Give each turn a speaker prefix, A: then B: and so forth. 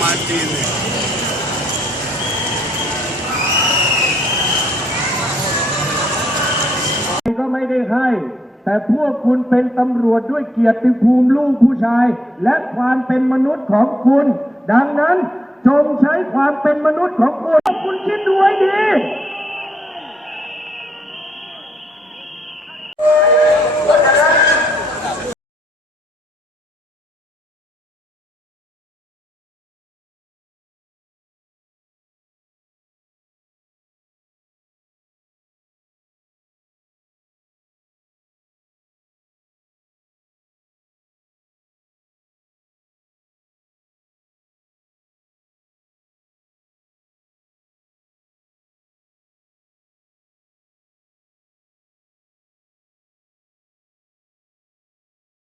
A: มาจีก็ไม่ได้ให้ แต่พวกคุณเป็นตำรวจด้วยเกียรติภูมิลูกผู้ชาย และความเป็นมนุษย์ของคุณ ดังนั้นจงใช้ความเป็นมนุษย์ของคุณ